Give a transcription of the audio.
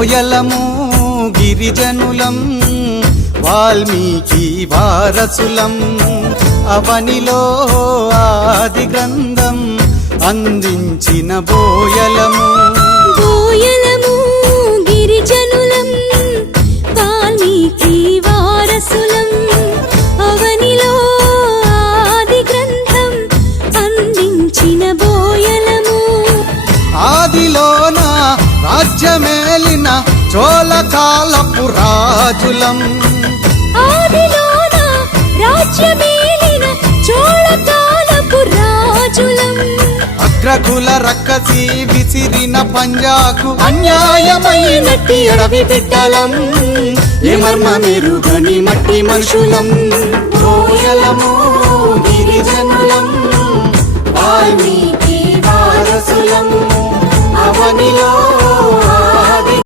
బోయలము గిరిజనులం వాల్మీకి వారసులం అవనిలో ఆది గ్రంథం అందించిన బోయలము గిరిజనులం వాల్మీకి వారసులం అవనిలో ఆది గ్రంథం అందించిన బోయలము ఆదిలోన రాజ్యమేలిన చోళకాలపు రాజులం ఆదిలోన రాజ్యమేలిన చోళకాలపు రాజులం అగ్రకుల రక్కసి విసిరిన పంజాకు అన్యాయమైనట్టి అడవి బిడ్డలం ఏ మర్మమెరుగని మట్టి మనుషులం బోయలము గిరిజనులం వాల్మీకి వారసులం అవనిలో